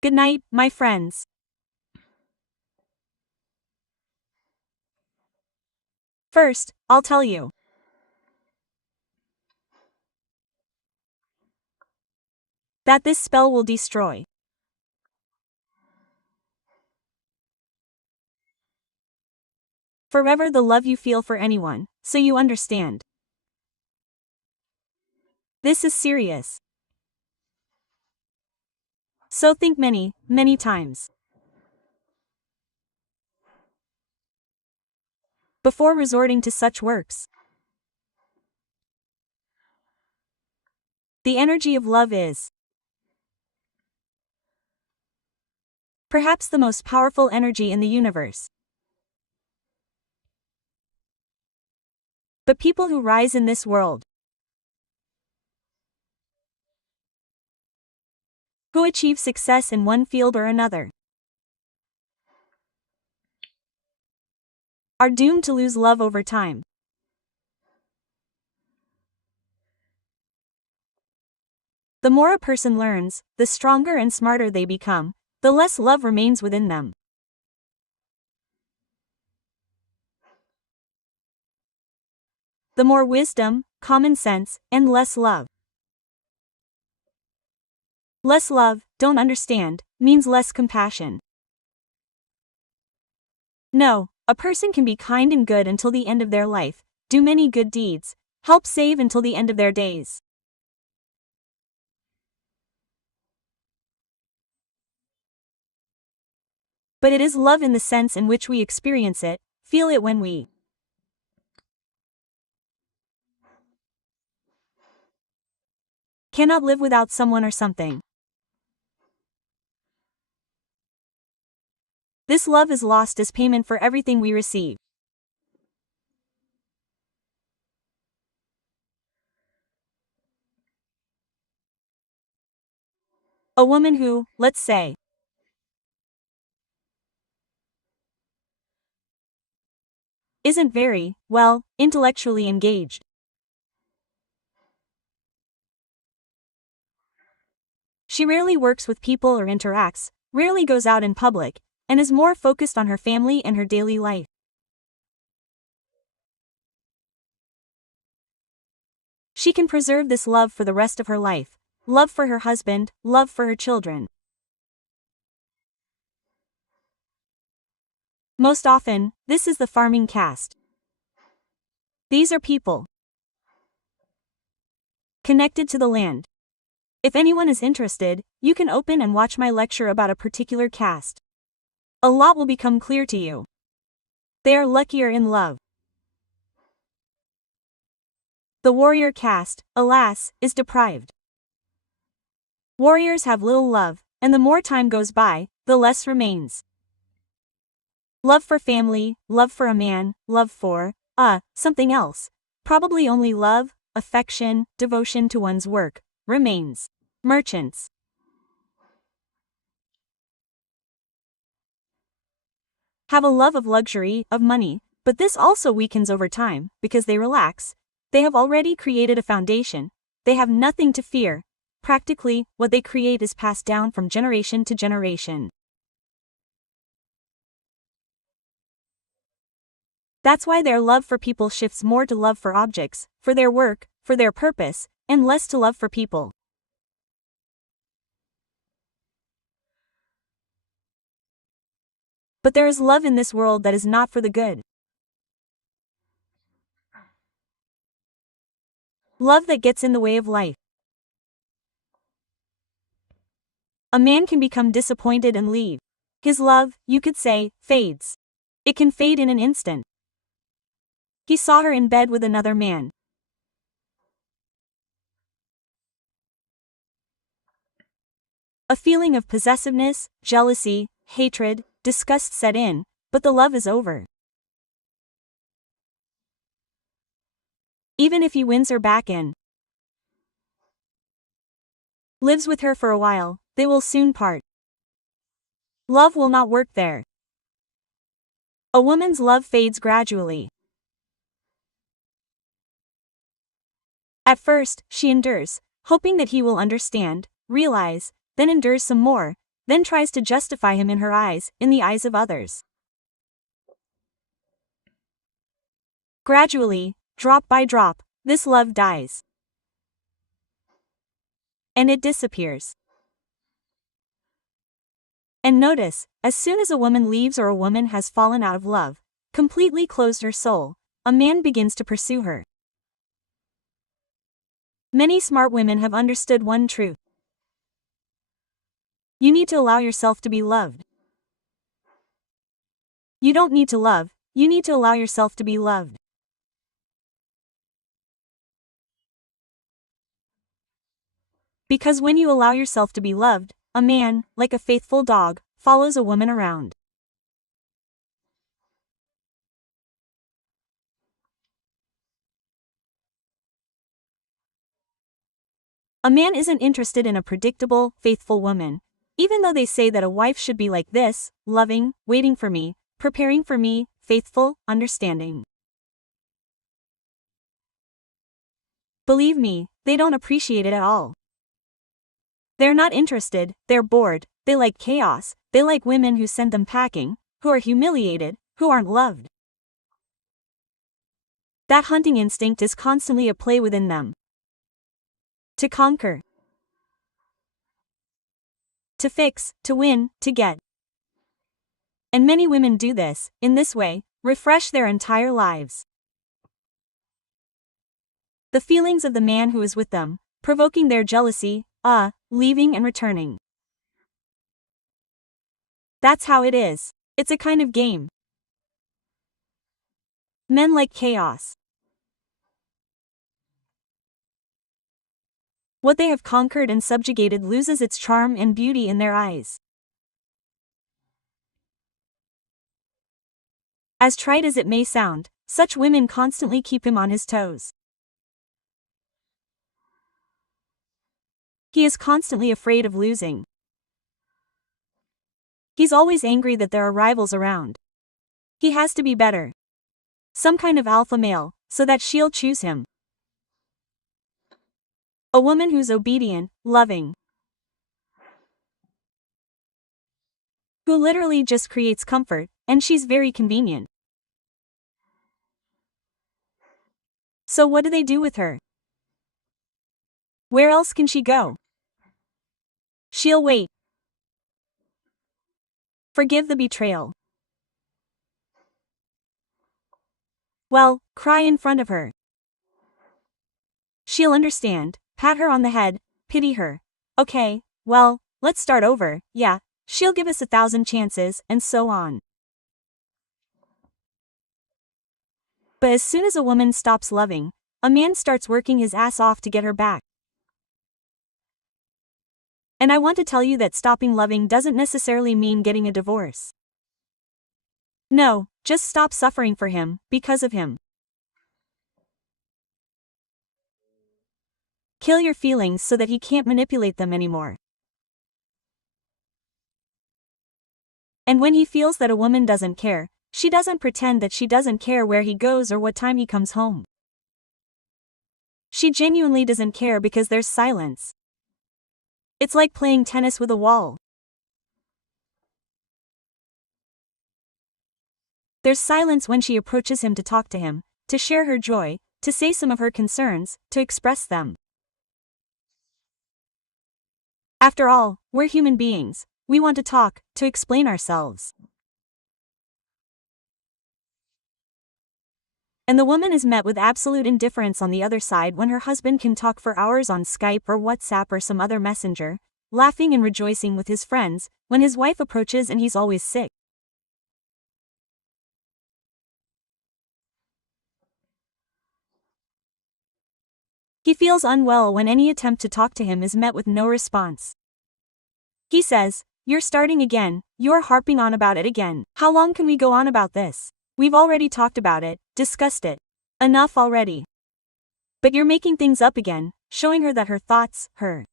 Good night, my friends. First, I'll tell you that this spell will destroy forever the love you feel for anyone, so you understand. This is serious. So think many, many times before resorting to such works. The energy of love is perhaps the most powerful energy in the universe. But people who rise in this world, who achieve success in one field or another, are doomed to lose love over time. The more a person learns, the stronger and smarter they become, the less love remains within them. The more wisdom, common sense, and less love. Less love, don't understand, means less compassion. No, a person can be kind and good until the end of their life, do many good deeds, help save until the end of their days. But it is love in the sense in which we experience it, feel it when we cannot live without someone or something. This love is lost as payment for everything we receive. A woman who, let's say, isn't very, well, intellectually engaged. She rarely works with people or interacts, rarely goes out in public, and is more focused on her family and her daily life. She can preserve this love for the rest of her life, love for her husband, love for her children. Most often, this is the farming caste. These are people connected to the land. If anyone is interested, you can open and watch my lecture about a particular caste. A lot will become clear to you. They are luckier in love. The warrior caste, alas, is deprived. Warriors have little love, and the more time goes by, the less remains. Love for family, love for a man, love for, something else. Probably only love, affection, devotion to one's work, remains. Merchants have a love of luxury, of money, but this also weakens over time, because they relax. They have already created a foundation. They have nothing to fear. Practically, what they create is passed down from generation to generation. That's why their love for people shifts more to love for objects, for their work, for their purpose, and less to love for people. But there is love in this world that is not for the good. Love that gets in the way of life. A man can become disappointed and leave. His love, you could say, fades. It can fade in an instant. He saw her in bed with another man. A feeling of possessiveness, jealousy, hatred, disgust set in, but the love is over. Even if he wins her back and lives with her for a while, they will soon part. Love will not work there. A woman's love fades gradually. At first, she endures, hoping that he will understand, realize, then endures some more, then tries to justify him in her eyes, in the eyes of others. Gradually, drop by drop, this love dies. And it disappears. And notice, as soon as a woman leaves or a woman has fallen out of love, completely closed her soul, a man begins to pursue her. Many smart women have understood one truth. You need to allow yourself to be loved. You don't need to love, you need to allow yourself to be loved. Because when you allow yourself to be loved, a man, like a faithful dog, follows a woman around. A man isn't interested in a predictable, faithful woman. Even though they say that a wife should be like this, loving, waiting for me, preparing for me, faithful, understanding. Believe me, they don't appreciate it at all. They're not interested, they're bored, they like chaos, they like women who send them packing, who are humiliated, who aren't loved. That hunting instinct is constantly at play within them. To conquer. To fix, to win, to get. And many women do this, in this way, refresh their entire lives. The feelings of the man who is with them, provoking their jealousy, leaving and returning. That's how it is. It's a kind of game. Men like chaos. What they have conquered and subjugated loses its charm and beauty in their eyes. As trite as it may sound, such women constantly keep him on his toes. He is constantly afraid of losing. He's always angry that there are rivals around. He has to be better. Some kind of alpha male, so that she'll choose him. A woman who's obedient, loving. Who literally just creates comfort, and she's very convenient. So what do they do with her? Where else can she go? She'll wait. Forgive the betrayal. Well, cry in front of her. She'll understand, pat her on the head, pity her. Okay, well, let's start over, yeah, she'll give us 1,000 chances, and so on. But as soon as a woman stops loving, a man starts working his ass off to get her back. And I want to tell you that stopping loving doesn't necessarily mean getting a divorce. No, just stop suffering for him, because of him. Kill your feelings so that he can't manipulate them anymore. And when he feels that a woman doesn't care, she doesn't pretend that she doesn't care where he goes or what time he comes home. She genuinely doesn't care because there's silence. It's like playing tennis with a wall. There's silence when she approaches him to talk to him, to share her joy, to say some of her concerns, to express them. After all, we're human beings. We want to talk, to explain ourselves. And the woman is met with absolute indifference on the other side when her husband can talk for hours on Skype or WhatsApp or some other messenger, laughing and rejoicing with his friends, when his wife approaches and he's always sick. He feels unwell when any attempt to talk to him is met with no response. He says, "You're starting again, you're harping on about it again. How long can we go on about this? We've already talked about it, discussed it. Enough already. But you're making things up again, showing her that her thoughts, her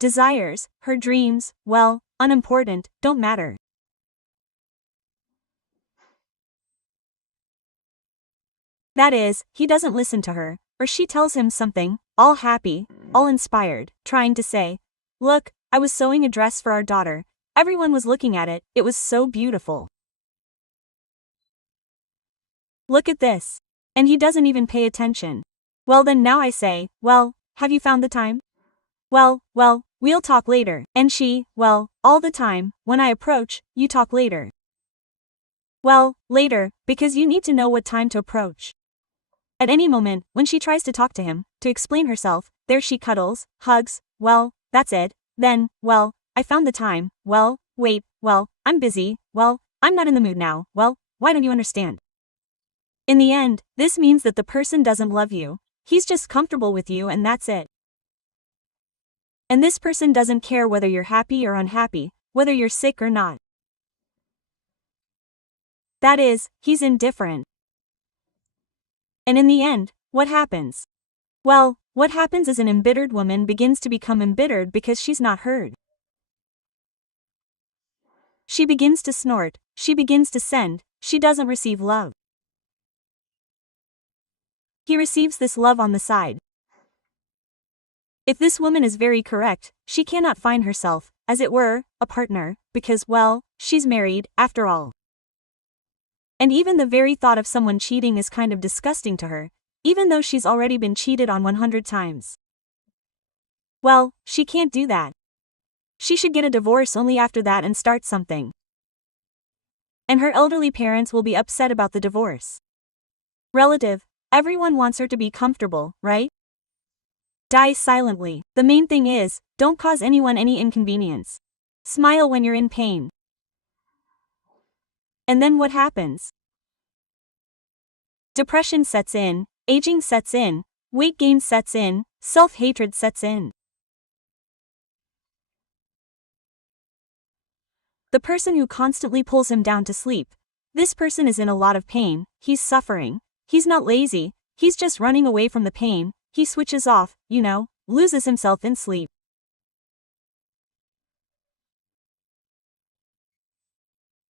desires, her dreams, well, unimportant, don't matter. That is, he doesn't listen to her, or she tells him something, all happy, all inspired, trying to say, "Look, I was sewing a dress for our daughter. Everyone was looking at it, it was so beautiful. Look at this." And he doesn't even pay attention. Well then now I say, "Well, have you found the time?" Well, we'll talk later. And she, "Well, all the time, when I approach, you talk later." Well, later, because you need to know what time to approach. At any moment, when she tries to talk to him, to explain herself, there she cuddles, hugs, "Well, that's it." Then, "Well, I found the time." "Well, wait, well, I'm busy." "Well, I'm not in the mood now." "Well, why don't you understand?" In the end, this means that the person doesn't love you. He's just comfortable with you and that's it. And this person doesn't care whether you're happy or unhappy, whether you're sick or not. That is, he's indifferent. And in the end, what happens? Well, what happens is an embittered woman begins to become embittered because she's not heard. She begins to snort, she begins to send, she doesn't receive love. He receives this love on the side. If this woman is very correct, she cannot find herself, as it were, a partner, because, well, she's married, after all. And even the very thought of someone cheating is kind of disgusting to her, even though she's already been cheated on 100 times. Well, she can't do that. She should get a divorce only after that and start something. And her elderly parents will be upset about the divorce. Relative, everyone wants her to be comfortable, right? Die silently. The main thing is, don't cause anyone any inconvenience. Smile when you're in pain. And then what happens? Depression sets in, aging sets in, weight gain sets in, self-hatred sets in. The person who constantly pulls him down to sleep. This person is in a lot of pain, he's suffering. He's not lazy, he's just running away from the pain, he switches off, loses himself in sleep.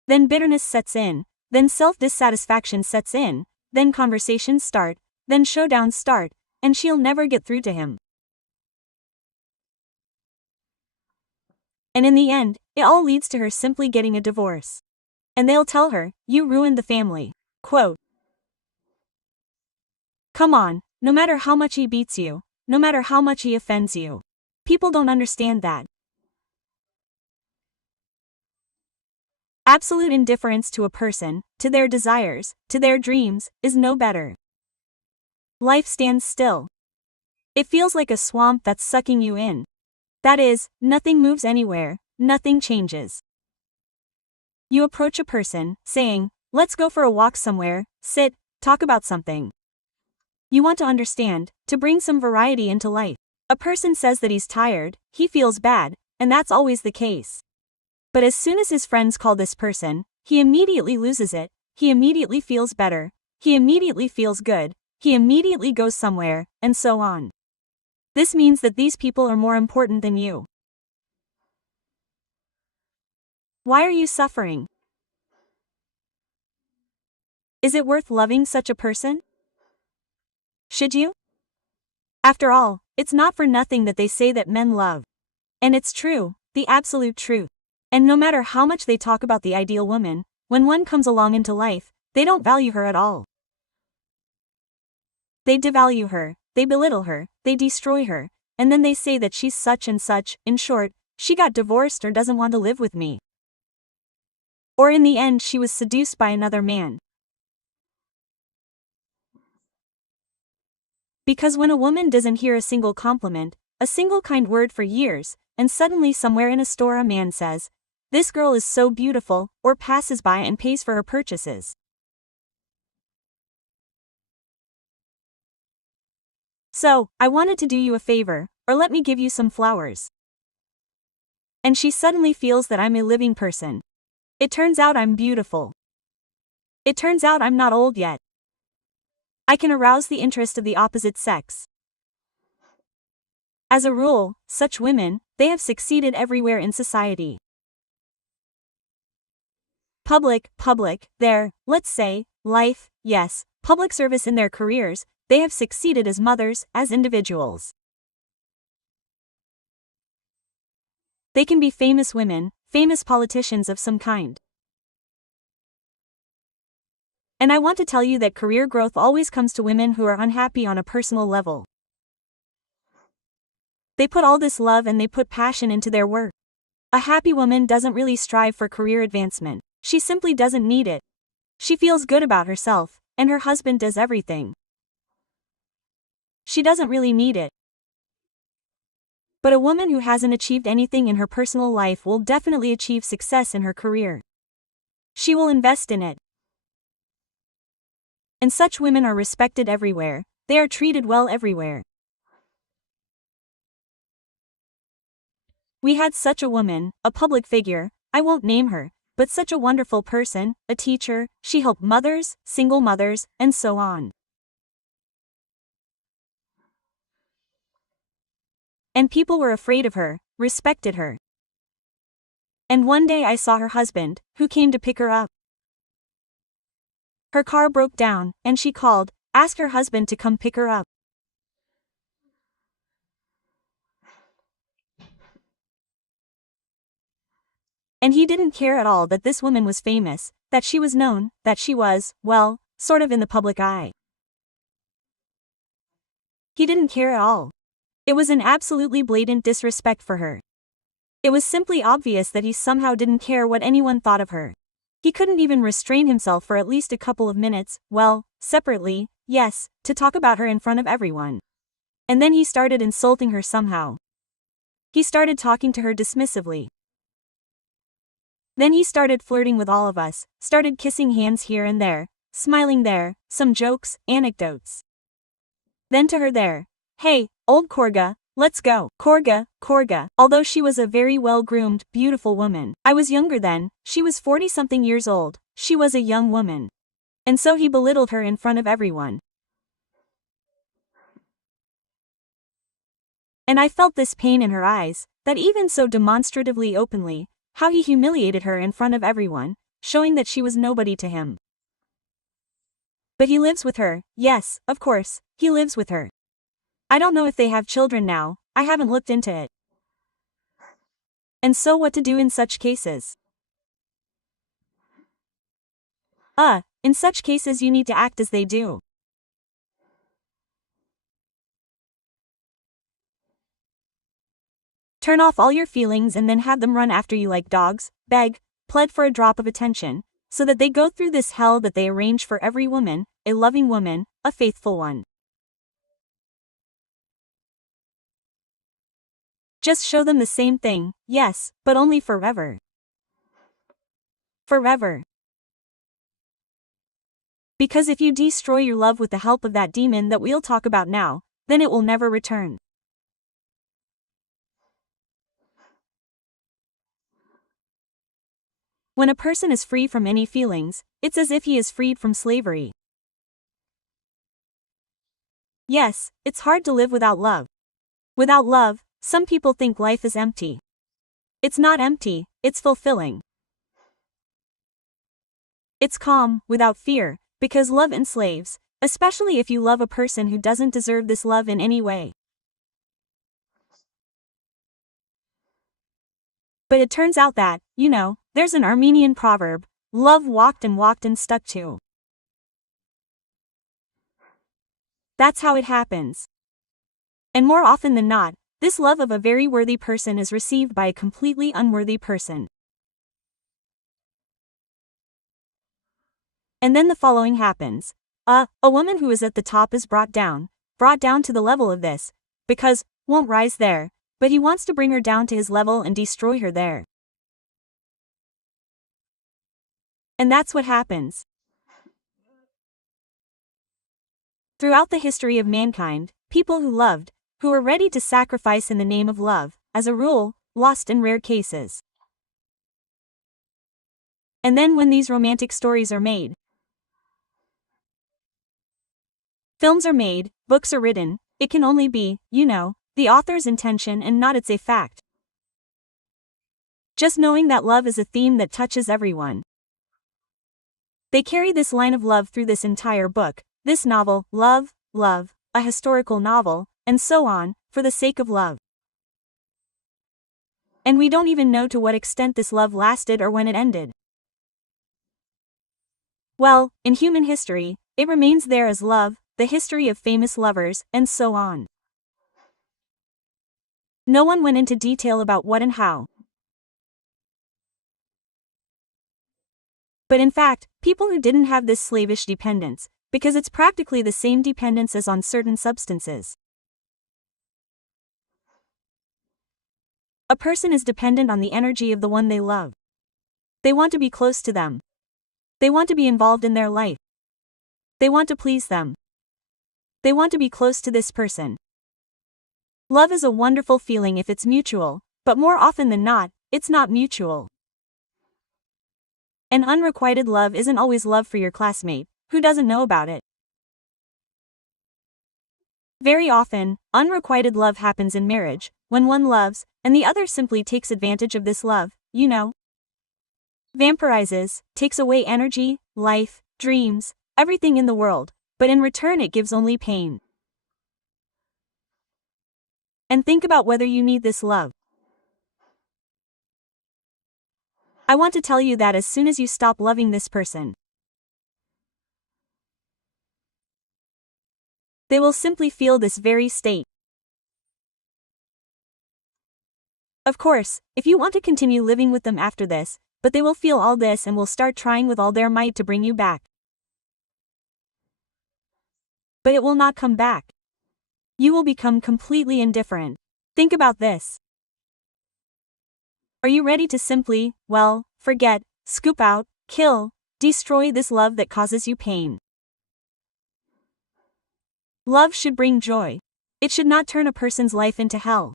Then bitterness sets in, then self-dissatisfaction sets in, then conversations start, then showdowns start, and she'll never get through to him. And in the end, it all leads to her simply getting a divorce. And they'll tell her, "You ruined the family." Quote. Come on, no matter how much he beats you, no matter how much he offends you. People don't understand that. Absolute indifference to a person, to their desires, to their dreams, is no better. Life stands still. It feels like a swamp that's sucking you in. That is, nothing moves anywhere, nothing changes. You approach a person, saying, "Let's go for a walk somewhere, sit, talk about something." You want to understand, to bring some variety into life. A person says that he's tired, he feels bad, and that's always the case. But as soon as his friends call this person, he immediately loses it, he immediately feels better, he immediately feels good, he immediately goes somewhere, and so on. This means that these people are more important than you. Why are you suffering? Is it worth loving such a person? Should you? After all, it's not for nothing that they say that men love. And it's true, the absolute truth. And no matter how much they talk about the ideal woman, when one comes along into life, they don't value her at all. They devalue her, they belittle her, they destroy her, and then they say that she's such and such, in short, she got divorced or doesn't want to live with me. Or in the end she was seduced by another man. Because when a woman doesn't hear a single compliment, a single kind word for years, and suddenly somewhere in a store a man says, "This girl is so beautiful," or passes by and pays for her purchases. "So, I wanted to do you a favor, or let me give you some flowers." And she suddenly feels that I'm a living person. It turns out I'm beautiful. It turns out I'm not old yet. I can arouse the interest of the opposite sex. As a rule, such women, they have succeeded everywhere in society. Public, their, let's say, life, yes, public service in their careers, they have succeeded as mothers, as individuals. They can be famous women, famous politicians of some kind. And I want to tell you that career growth always comes to women who are unhappy on a personal level. They put all this love and they put passion into their work. A happy woman doesn't really strive for career advancement. She simply doesn't need it. She feels good about herself, and her husband does everything. She doesn't really need it. But a woman who hasn't achieved anything in her personal life will definitely achieve success in her career. She will invest in it. And such women are respected everywhere. They are treated well everywhere. We had such a woman, a public figure, I won't name her, but such a wonderful person, a teacher. She helped mothers, single mothers, and so on. And people were afraid of her, respected her. And one day I saw her husband, who came to pick her up. Her car broke down, and she called, asked her husband to come pick her up. And he didn't care at all that this woman was famous, that she was known, that she was, well, sort of in the public eye. He didn't care at all. It was an absolutely blatant disrespect for her. It was simply obvious that he somehow didn't care what anyone thought of her. He couldn't even restrain himself for at least a couple of minutes, well, separately, yes, to talk about her in front of everyone. And then he started insulting her somehow. He started talking to her dismissively. Then he started flirting with all of us, started kissing hands here and there, smiling there, some jokes, anecdotes. Then to her there. Hey, old Korga, let's go. Korga, Korga. Although she was a very well-groomed, beautiful woman. I was younger then, she was 40-something years old, she was a young woman. And so he belittled her in front of everyone. And I felt this pain in her eyes, that even so demonstratively openly, how he humiliated her in front of everyone, showing that she was nobody to him. But he lives with her, yes, of course, he lives with her. I don't know if they have children now, I haven't looked into it. And so what to do in such cases? In such cases you need to act as they do. Turn off all your feelings and then have them run after you like dogs, beg, plead for a drop of attention, so that they go through this hell that they arrange for every woman, a loving woman, a faithful one. Just show them the same thing, yes, but only forever. Forever. Because if you destroy your love with the help of that demon that we'll talk about now, then it will never return. When a person is free from any feelings, it's as if he is freed from slavery. Yes, it's hard to live without love. Without love, some people think life is empty. It's not empty, it's fulfilling. It's calm, without fear, because love enslaves, especially if you love a person who doesn't deserve this love in any way. But it turns out that, there's an Armenian proverb, love walked and stuck to. That's how it happens. And more often than not, this love of a very worthy person is received by a completely unworthy person. And then the following happens. A woman who is at the top is brought down to the level of this, because, won't rise there, but he wants to bring her down to his level and destroy her there. And that's what happens. Throughout the history of mankind, people who loved, who were ready to sacrifice in the name of love, as a rule, lost in rare cases. And then when these romantic stories are made, films are made, books are written, it can only be, the author's intention and not its a fact. Just knowing that love is a theme that touches everyone. They carry this line of love through this entire book, this novel, love, a historical novel, and so on, for the sake of love. And we don't even know to what extent this love lasted or when it ended. Well, in human history, it remains there as love, the history of famous lovers, and so on. No one went into detail about what and how. But in fact, people who didn't have this slavish dependence, because it's practically the same dependence as on certain substances. A person is dependent on the energy of the one they love. They want to be close to them. They want to be involved in their life. They want to please them. They want to be close to this person. Love is a wonderful feeling if it's mutual, but more often than not, it's not mutual. And unrequited love isn't always love for your classmate, who doesn't know about it. Very often, unrequited love happens in marriage, when one loves, and the other simply takes advantage of this love, you know. Vampirizes, takes away energy, life, dreams, everything in the world, but in return it gives only pain. And think about whether you need this love. I want to tell you that as soon as you stop loving this person, they will simply feel this very state. Of course, if you want to continue living with them after this, but they will feel all this and will start trying with all their might to bring you back. But it will not come back. You will become completely indifferent. Think about this. Are you ready to simply, well, forget, scoop out, kill, destroy this love that causes you pain? Love should bring joy. It should not turn a person's life into hell.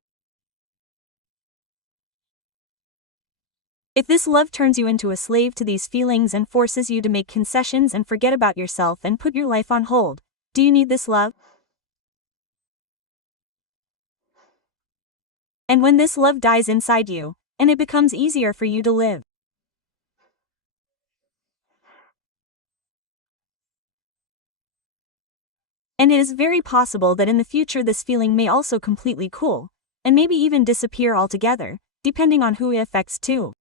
If this love turns you into a slave to these feelings and forces you to make concessions and forget about yourself and put your life on hold, do you need this love? And when this love dies inside you, and it becomes easier for you to live, and it is very possible that in the future this feeling may also completely cool, and maybe even disappear altogether, depending on who it affects too.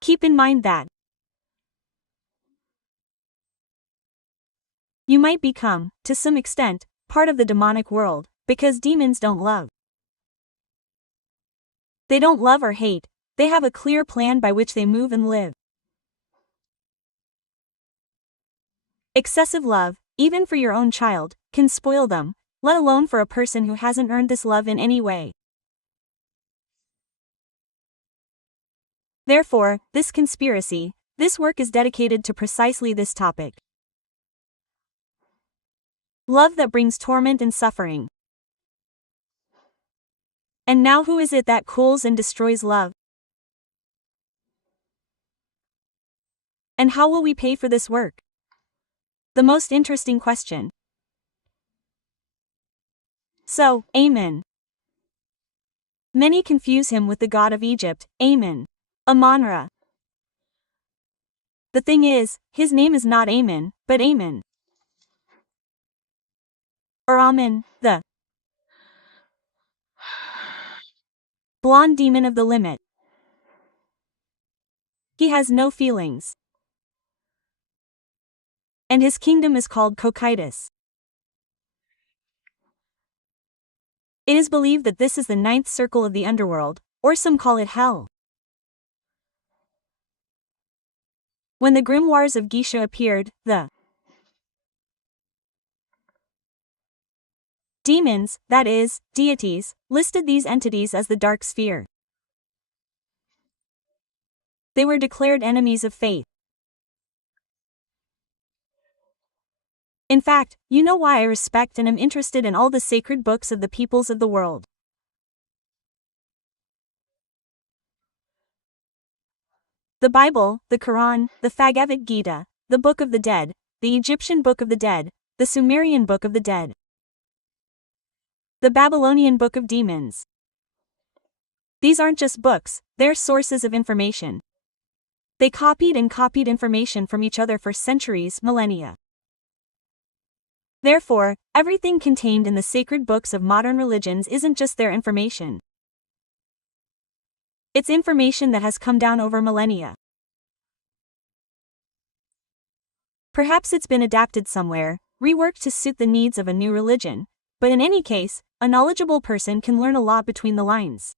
Keep in mind that you might become, to some extent, part of the demonic world, because demons don't love. They don't love or hate, they have a clear plan by which they move and live. Excessive love, even for your own child, can spoil them, let alone for a person who hasn't earned this love in any way. Therefore, this conspiracy, this work is dedicated to precisely this topic. Love that brings torment and suffering. And now who is it that cools and destroys love? And how will we pay for this work? The most interesting question. So, Amen. Many confuse him with the god of Egypt, Amen. Amun-Ra. The thing is, his name is not Amen, but Amen. Or Amun, the blonde demon of the limit. He has no feelings. And his kingdom is called Cocytus. It is believed that this is the ninth circle of the underworld, or some call it hell. When the grimoires of Geisha appeared, the demons, that is, deities, listed these entities as the dark sphere. They were declared enemies of faith. In fact, you know why I respect and am interested in all the sacred books of the peoples of the world. The Bible, the Quran, the Bhagavad Gita, the Book of the Dead, the Egyptian Book of the Dead, the Sumerian Book of the Dead, the Babylonian Book of Demons. These aren't just books, they're sources of information. They copied and copied information from each other for centuries, millennia. Therefore, everything contained in the sacred books of modern religions isn't just their information. It's information that has come down over millennia. Perhaps it's been adapted somewhere, reworked to suit the needs of a new religion, but in any case, a knowledgeable person can learn a lot between the lines.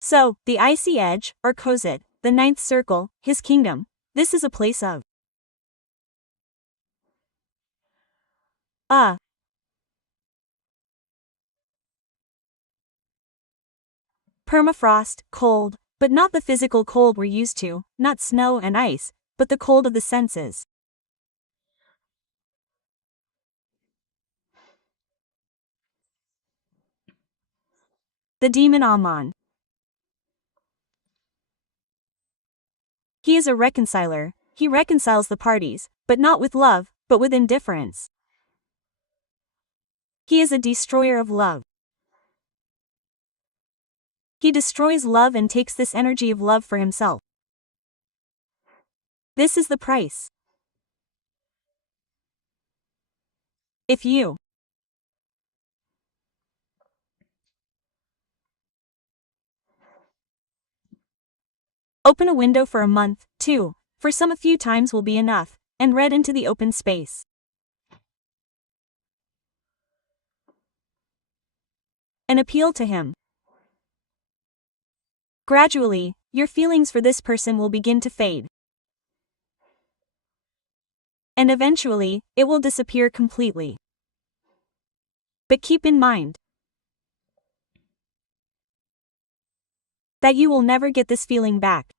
So, the icy edge, or Kozit, the ninth circle, his kingdom, this is a place of permafrost, cold, but not the physical cold we're used to, not snow and ice, but the cold of the senses. The demon Aamon. He is a reconciler, he reconciles the parties, but not with love, but with indifference. He is a destroyer of love. He destroys love and takes this energy of love for himself. This is the price. If you open a window for a month, two, for some a few times will be enough, and read into the open space. An appeal to him. Gradually, your feelings for this person will begin to fade. And eventually, it will disappear completely. But keep in mind that you will never get this feeling back.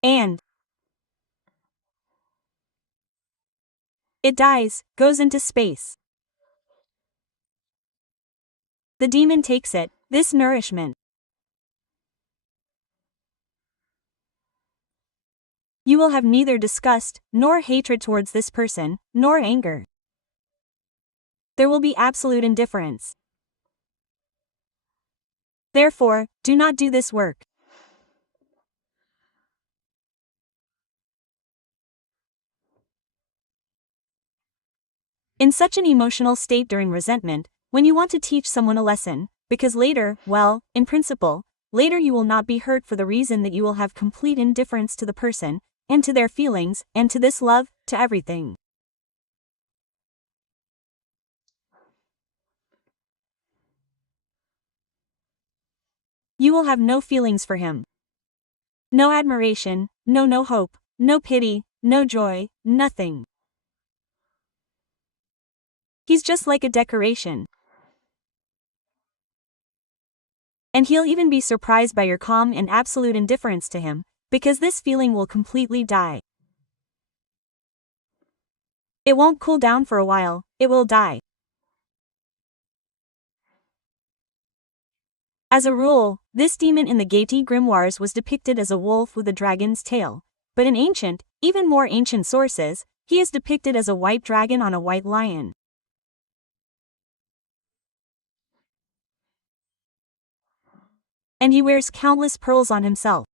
And it dies, goes into space. The demon takes it, this nourishment. You will have neither disgust, nor hatred towards this person, nor anger. There will be absolute indifference. Therefore, do not do this work. In such an emotional state during resentment, when you want to teach someone a lesson, because later, well, in principle, later you will not be hurt for the reason that you will have complete indifference to the person, and to their feelings, and to this love, to everything. You will have no feelings for him. No admiration, no hope, no pity, no joy, nothing. He's just like a decoration. And he'll even be surprised by your calm and absolute indifference to him, because this feeling will completely die. It won't cool down for a while, it will die. As a rule, this demon in the Gaiety grimoires was depicted as a wolf with a dragon's tail, but in ancient, even more ancient sources, he is depicted as a white dragon on a white lion. And he wears countless pearls on himself.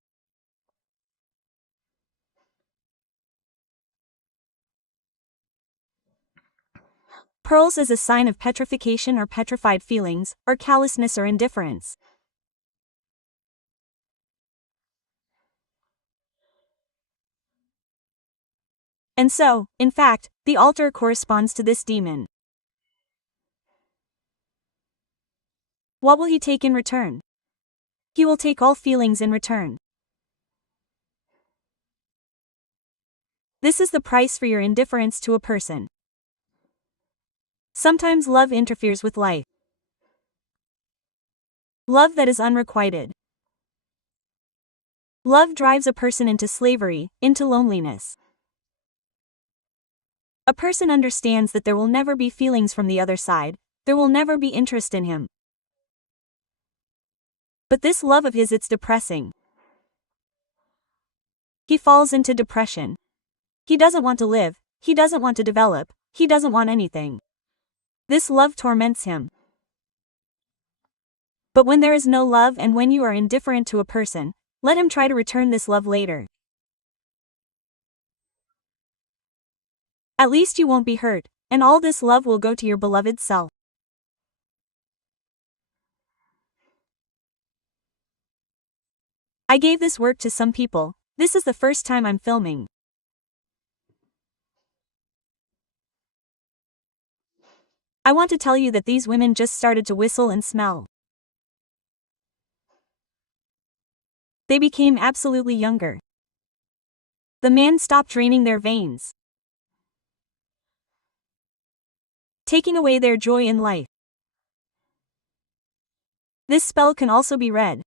Pearls is a sign of petrification or petrified feelings, or callousness or indifference. And so, in fact, the altar corresponds to this demon. What will he take in return? He will take all feelings in return. This is the price for your indifference to a person. Sometimes love interferes with life. Love that is unrequited. Love drives a person into slavery, into loneliness. A person understands that there will never be feelings from the other side, there will never be interest in him. But this love of his, it's depressing. He falls into depression. He doesn't want to live, he doesn't want to develop, he doesn't want anything. This love torments him. But when there is no love and when you are indifferent to a person, let him try to return this love later. At least you won't be hurt, and all this love will go to your beloved self. I gave this work to some people. This is the first time I'm filming. I want to tell you that these women just started to whistle and smell. They became absolutely younger. The man stopped draining their veins, taking away their joy in life. This spell can also be read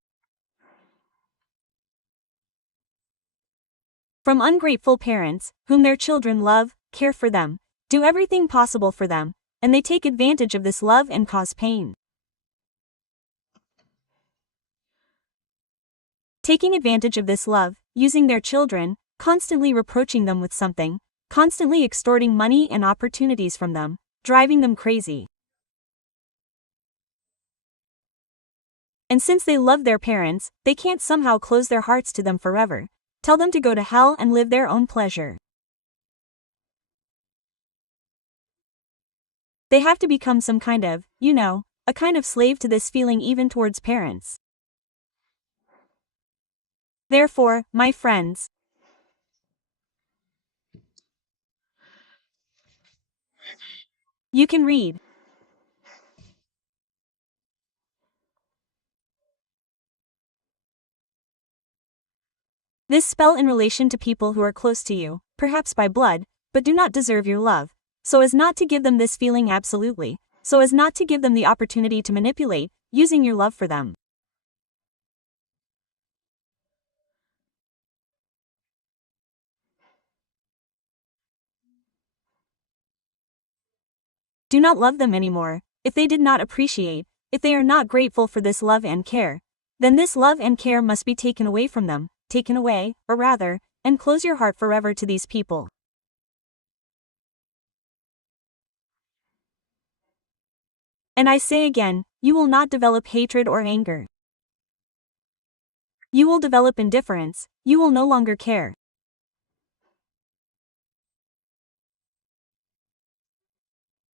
from ungrateful parents, whom their children love, care for them, do everything possible for them, and they take advantage of this love and cause pain. Taking advantage of this love, using their children, constantly reproaching them with something, constantly extorting money and opportunities from them, driving them crazy. And since they love their parents, they can't somehow close their hearts to them forever. Tell them to go to hell and live their own pleasure. They have to become some kind of, a kind of slave to this feeling even towards parents. Therefore, my friends, you can read this spell in relation to people who are close to you, perhaps by blood, but do not deserve your love, so as not to give them this feeling absolutely, so as not to give them the opportunity to manipulate, using your love for them. Do not love them anymore. If they did not appreciate, if they are not grateful for this love and care, then this love and care must be taken away from them, taken away, or rather, and close your heart forever to these people. And I say again, you will not develop hatred or anger. You will develop indifference, you will no longer care.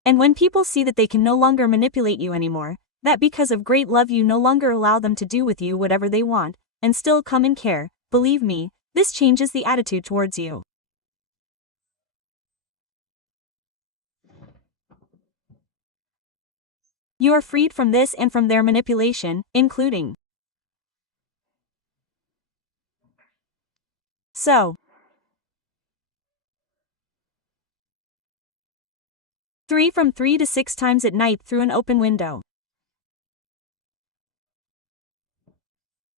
And when people see that they can no longer manipulate you anymore, that because of great love you no longer allow them to do with you whatever they want, and still come and care, believe me, this changes the attitude towards you. You are freed from this and from their manipulation, including. So, 3 from 3 to 6 times at night through an open window.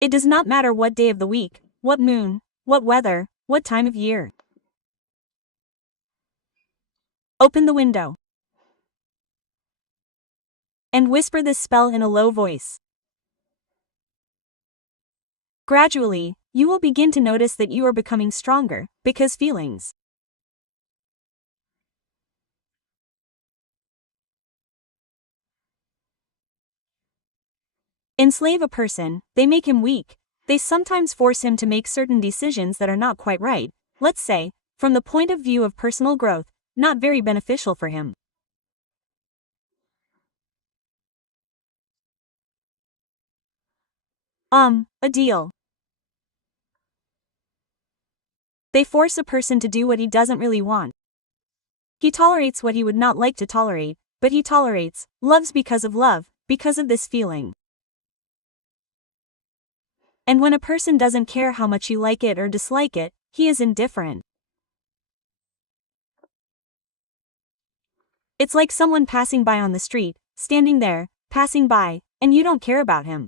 It does not matter what day of the week, what moon, what weather, what time of year. Open the window and whisper this spell in a low voice. Gradually, you will begin to notice that you are becoming stronger, because feelings enslave a person, they make him weak, they sometimes force him to make certain decisions that are not quite right, let's say, from the point of view of personal growth, not very beneficial for him. A deal. They force a person to do what he doesn't really want. He tolerates what he would not like to tolerate, but he tolerates, loves because of this feeling. And when a person doesn't care how much you like it or dislike it, he is indifferent. It's like someone passing by on the street, standing there, passing by, and you don't care about him.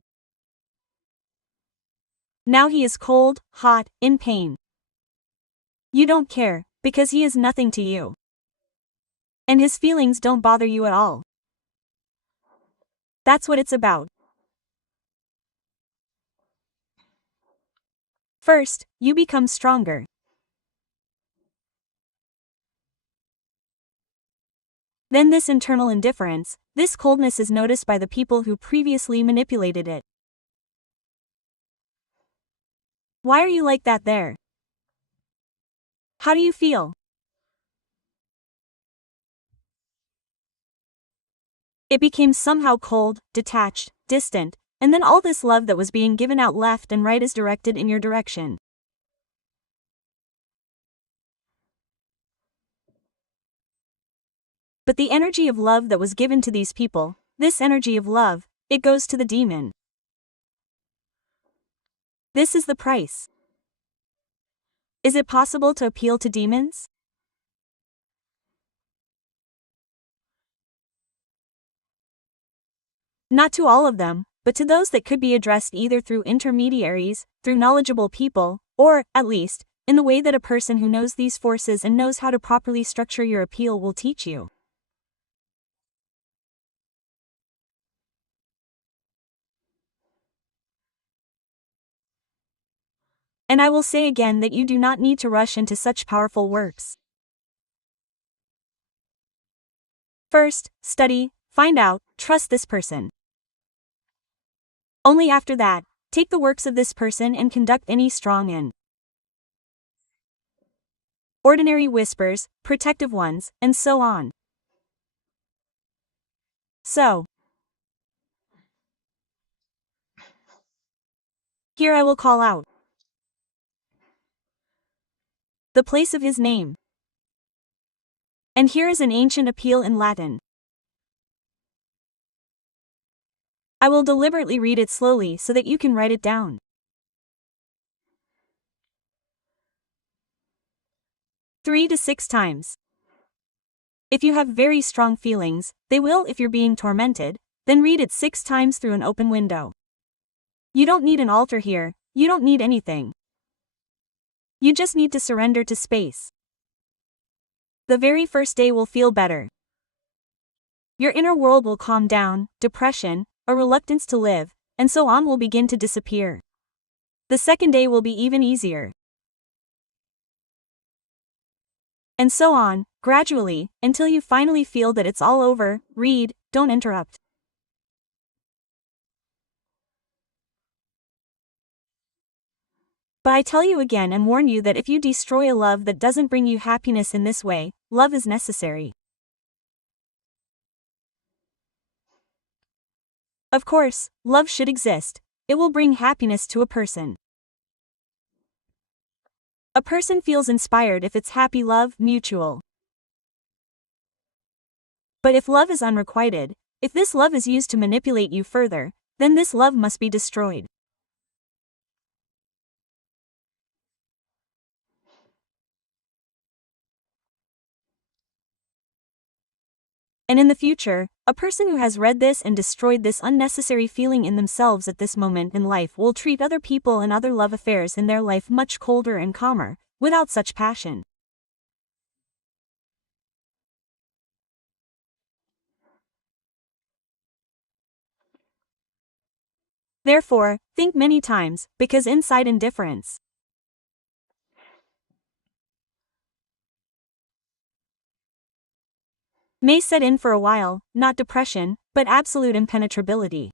Now he is cold, hot, in pain. You don't care, because he is nothing to you. And his feelings don't bother you at all. That's what it's about. First, you become stronger. Then this internal indifference, this coldness is noticed by the people who previously manipulated it. Why are you like that there? How do you feel? It became somehow cold, detached, distant, and then all this love that was being given out left and right is directed in your direction. But the energy of love that was given to these people, this energy of love, it goes to the demon. This is the price. Is it possible to appeal to demons? Not to all of them, but to those that could be addressed either through intermediaries, through knowledgeable people, or, at least, in the way that a person who knows these forces and knows how to properly structure your appeal will teach you. And I will say again that you do not need to rush into such powerful works. First, study, find out, trust this person. Only after that, take the works of this person and conduct any strong and ordinary whispers, protective ones, and so on. So, here I will call out the place of his name. And here is an ancient appeal in Latin. I will deliberately read it slowly so that you can write it down. 3 to 6 times. If you have very strong feelings, they will, if you're being tormented, then read it 6 times through an open window. You don't need an altar here, you don't need anything. You just need to surrender to space. The very first day will feel better. Your inner world will calm down, depression, a reluctance to live, and so on will begin to disappear. The second day will be even easier. And so on, gradually, until you finally feel that it's all over. Read, don't interrupt. But I tell you again and warn you that if you destroy a love that doesn't bring you happiness in this way, love is necessary. Of course, love should exist. It will bring happiness to a person. A person feels inspired if it's happy love, mutual. But if love is unrequited, if this love is used to manipulate you further, then this love must be destroyed. And in the future, a person who has read this and destroyed this unnecessary feeling in themselves at this moment in life will treat other people and other love affairs in their life much colder and calmer, without such passion. Therefore, think many times, because inside indifference may set in for a while, not depression, but absolute impenetrability.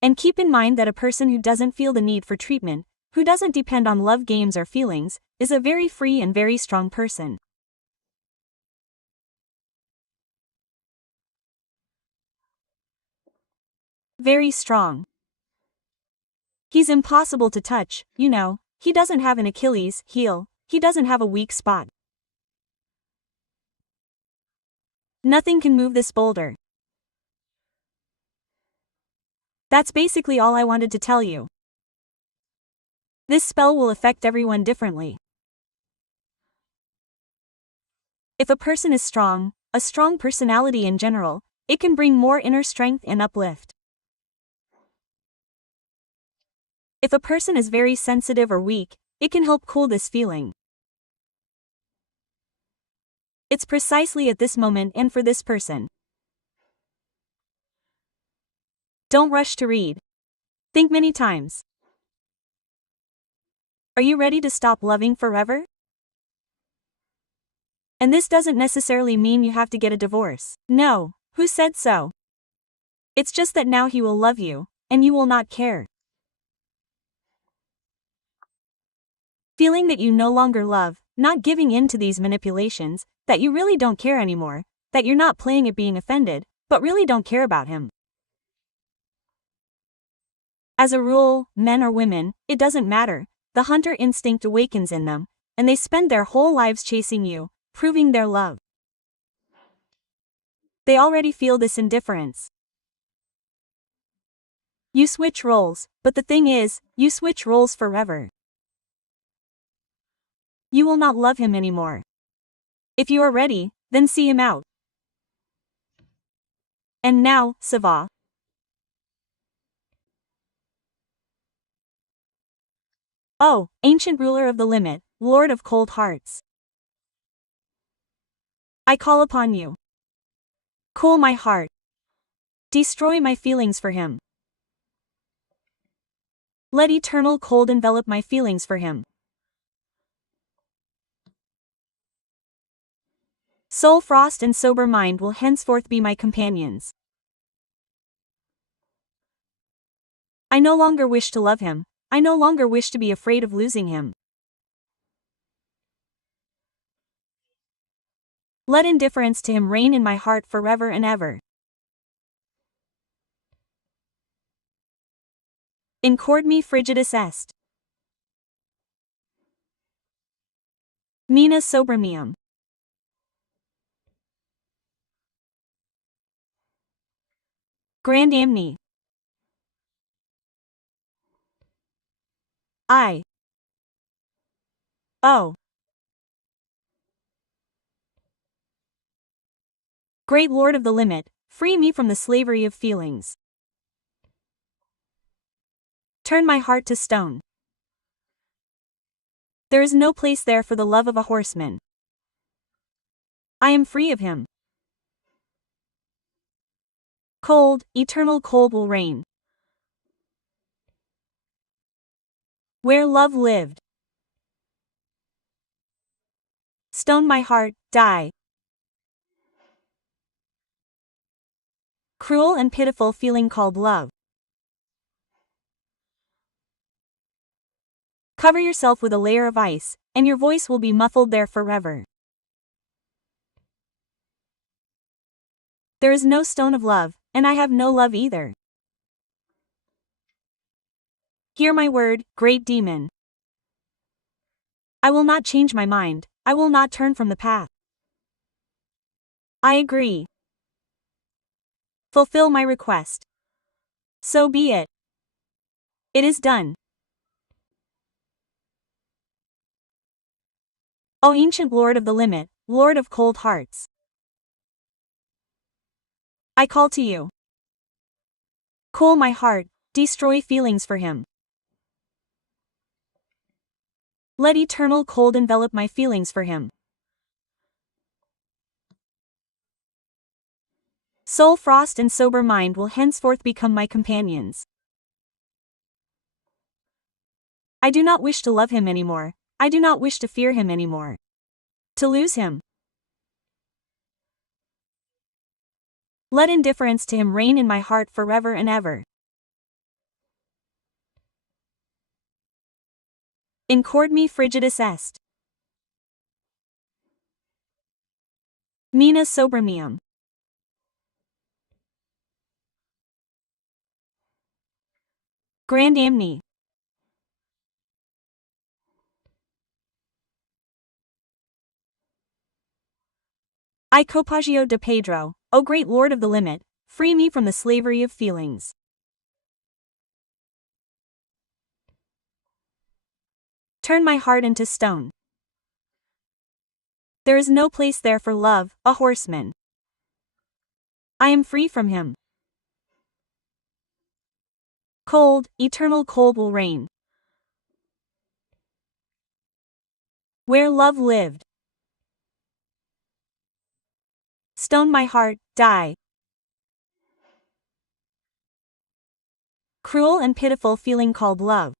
And keep in mind that a person who doesn't feel the need for treatment, who doesn't depend on love games or feelings, is a very free and very strong person. Very strong. He's impossible to touch, you know, he doesn't have an Achilles heel, he doesn't have a weak spot. Nothing can move this boulder. That's basically all I wanted to tell you. This spell will affect everyone differently. If a person is strong, a strong personality in general, it can bring more inner strength and uplift. If a person is very sensitive or weak, it can help cool this feeling. It's precisely at this moment and for this person. Don't rush to read. Think many times. Are you ready to stop loving forever? And this doesn't necessarily mean you have to get a divorce. No, who said so? It's just that now he will love you, and you will not care. Feeling that you no longer love, not giving in to these manipulations, that you really don't care anymore, that you're not playing at being offended, but really don't care about him. As a rule, men or women, it doesn't matter, the hunter instinct awakens in them, and they spend their whole lives chasing you, proving their love. They already feel this indifference. You switch roles, but the thing is, you switch roles forever. You will not love him anymore. If you are ready, then see him out. And now, Sava. Oh, ancient ruler of the limit, lord of cold hearts. I call upon you. Cool my heart. Destroy my feelings for him. Let eternal cold envelop my feelings for him. Soul frost and sober mind will henceforth be my companions. I no longer wish to love him, I no longer wish to be afraid of losing him. Let indifference to him reign in my heart forever and ever. Incord me frigidus est. Mina sobremium. Grand amni. I. Oh. Great Lord of the limit, free me from the slavery of feelings. Turn my heart to stone. There is no place there for the love of a horseman. I am free of him. Cold, eternal cold will reign. Where love lived. Stone my heart, die. Cruel and pitiful feeling called love. Cover yourself with a layer of ice, and your voice will be muffled there forever. There is no stone of love, and I have no love either. Hear my word, great demon. I will not change my mind, I will not turn from the path. I agree. Fulfill my request. So be it. It is done. O ancient lord of the limit, lord of cold hearts. I call to you. Cool my heart, destroy feelings for him. Let eternal cold envelop my feelings for him. Soul frost and sober mind will henceforth become my companions. I do not wish to love him anymore, I do not wish to fear him anymore. To lose him. Let indifference to him reign in my heart forever and ever. Incord me frigidus est. Mina sobremium. Grand amni. I copagio de Pedro, O great lord of the limit, free me from the slavery of feelings. Turn my heart into stone. There is no place there for love, a horseman. I am free from him. Cold, eternal cold will reign. Where love lived. Stone my heart, die. Cruel and pitiful feeling called love.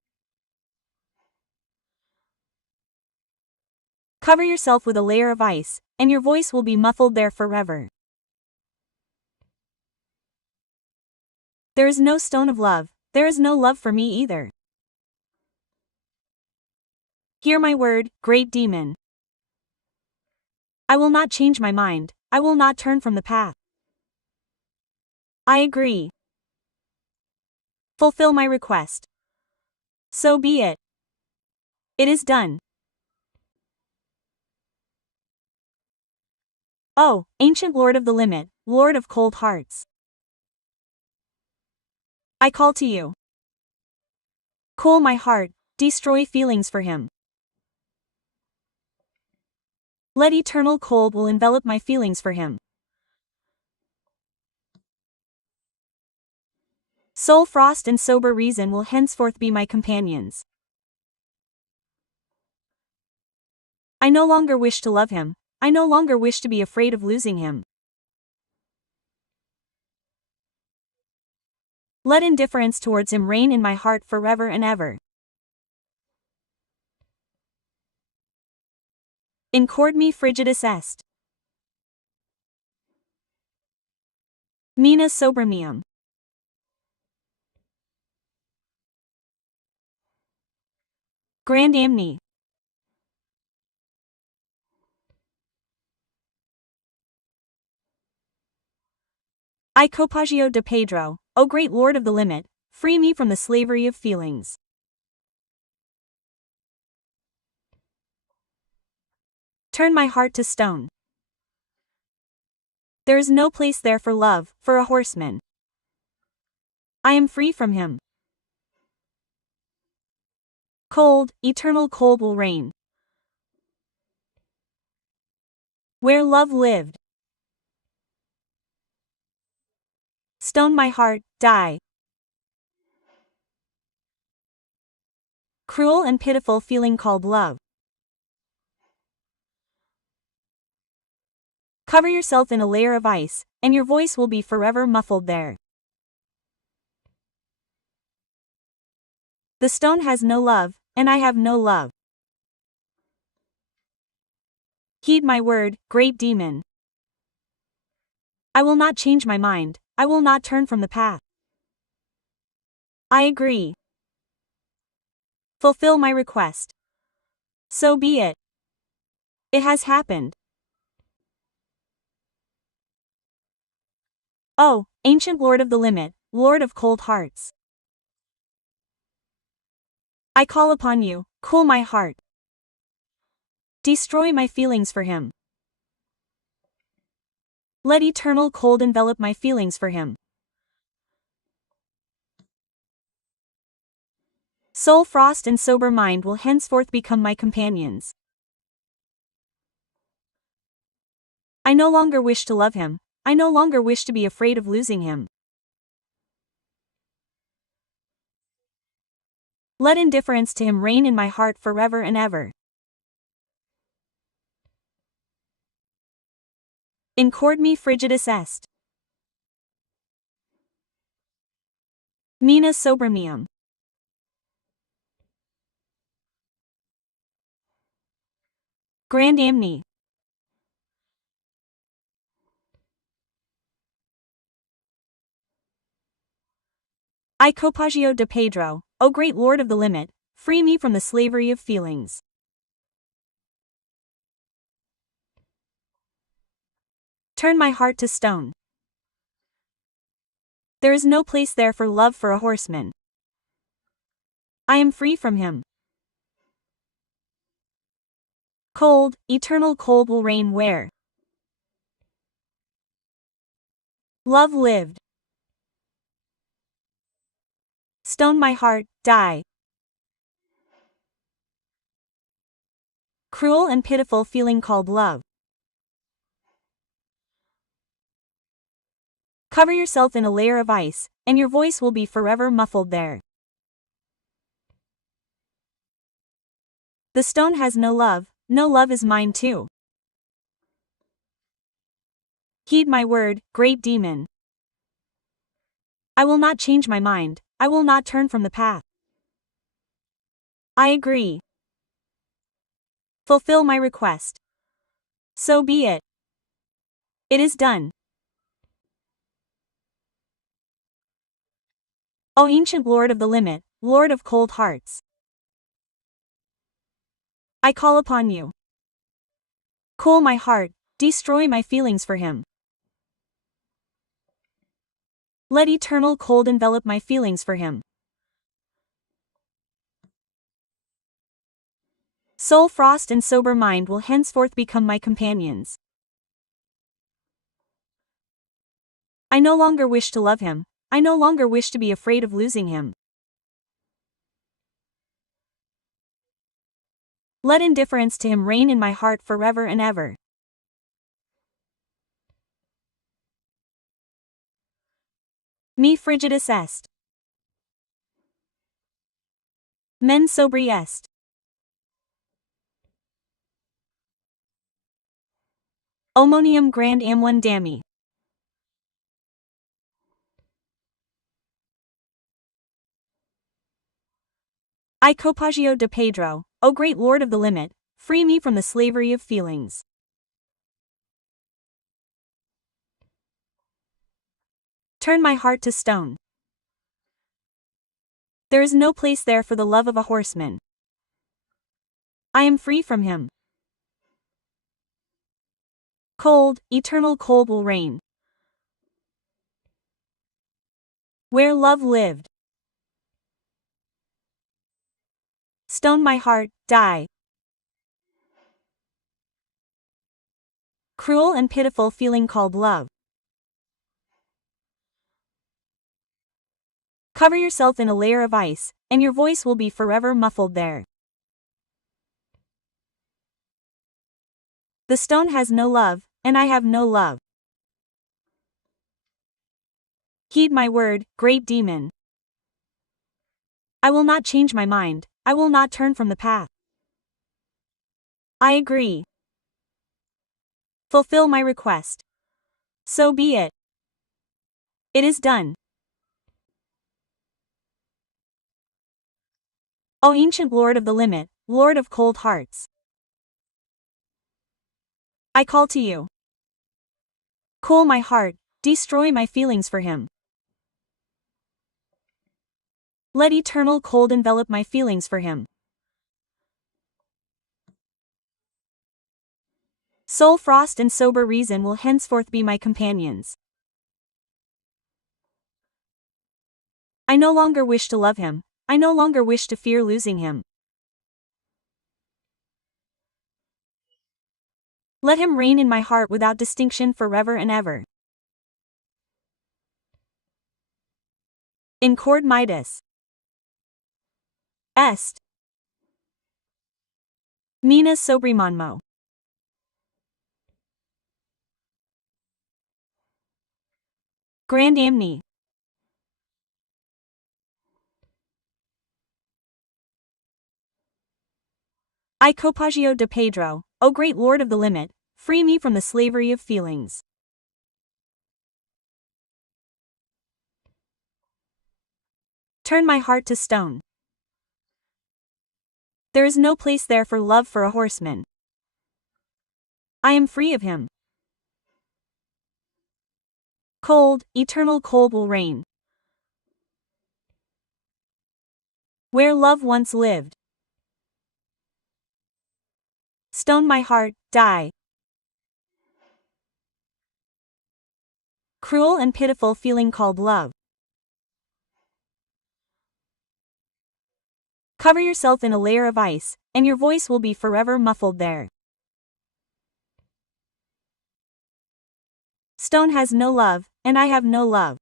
Cover yourself with a layer of ice, and your voice will be muffled there forever. There is no stone of love, there is no love for me either. Hear my word, great demon. I will not change my mind, I will not turn from the path. I agree. Fulfill my request. So be it. It is done. Oh, ancient lord of the limit, lord of cold hearts. I call to you. Cool my heart, destroy feelings for him. Let eternal cold will envelop my feelings for him. Soul frost and sober reason will henceforth be my companions. I no longer wish to love him, I no longer wish to be afraid of losing him. Let indifference towards him reign in my heart forever and ever. Incord me frigidus est. Mina sobermium. Grand amne. I copagio de Pedro, O great lord of the limit, free me from the slavery of feelings. Turn my heart to stone. There is no place there for love, for a horseman. I am free from him. Cold, eternal cold will reign. Where love lived. Stone my heart, die. Cruel and pitiful feeling called love. Cover yourself in a layer of ice, and your voice will be forever muffled there. The stone has no love, and I have no love. Heed my word, great demon. I will not change my mind, I will not turn from the path. I agree. Fulfill my request. So be it. It has happened. Oh, ancient lord of the limit, lord of cold hearts. I call upon you, cool my heart. Destroy my feelings for him. Let eternal cold envelop my feelings for him. Soul frost and sober mind will henceforth become my companions. I no longer wish to love him, I no longer wish to be afraid of losing him. Let indifference to him reign in my heart forever and ever. Incord me frigidus est. Mina sobermium. Grand amne. I copagio de Pedro, O great lord of the limit, free me from the slavery of feelings. Turn my heart to stone. There is no place there for love for a horseman. I am free from him. Cold, eternal cold will reign where love lived. Stone my heart, die. Cruel and pitiful feeling called love. Cover yourself in a layer of ice, and your voice will be forever muffled there. The stone has no love is mine too. Heed my word, great demon. I will not change my mind, I will not turn from the path. I agree. Fulfill my request. So be it. It is done. O ancient Lord of the limit, Lord of cold hearts, I call upon you. Cool my heart, destroy my feelings for him. Let eternal cold envelop my feelings for him. Soul frost and sober mind will henceforth become my companions. I no longer wish to love him, I no longer wish to be afraid of losing him. Let indifference to him reign in my heart forever and ever. Mi frigidus est. Men sobri est. Omonium grand amone dami. I copagio de Pedro, O great Lord of the limit, free me from the slavery of feelings. Turn my heart to stone. There is no place there for the love of a horseman. I am free from him. Cold, eternal cold will reign. Where love lived. Stone my heart, die. Cruel and pitiful feeling called love. Cover yourself in a layer of ice, and your voice will be forever muffled there. The stone has no love, and I have no love. Heed my word, great demon. I will not change my mind, I will not turn from the path. I agree. Fulfill my request. So be it. It is done. O ancient Lord of the limit, Lord of cold hearts, I call to you. Cool my heart, destroy my feelings for him. Let eternal cold envelop my feelings for him. Soul frost and sober reason will henceforth be my companions. I no longer wish to love him, I no longer wish to fear losing him. Let him reign in my heart without distinction forever and ever. In cord Midas. Est. Mina sobrimonmo. Grand amni. I copagio de Pedro, O great Lord of the limit, free me from the slavery of feelings. Turn my heart to stone. There is no place there for love for a horseman. I am free of him. Cold, eternal cold will reign. Where love once lived. Stone my heart, die. Cruel and pitiful feeling called love. Cover yourself in a layer of ice, and your voice will be forever muffled there. Stone has no love, and I have no love.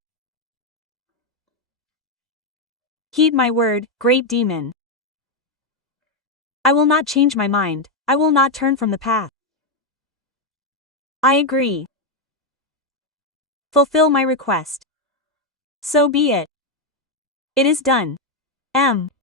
Heed my word, great demon. I will not change my mind, I will not turn from the path. I agree. Fulfill my request. So be it. It is done. M.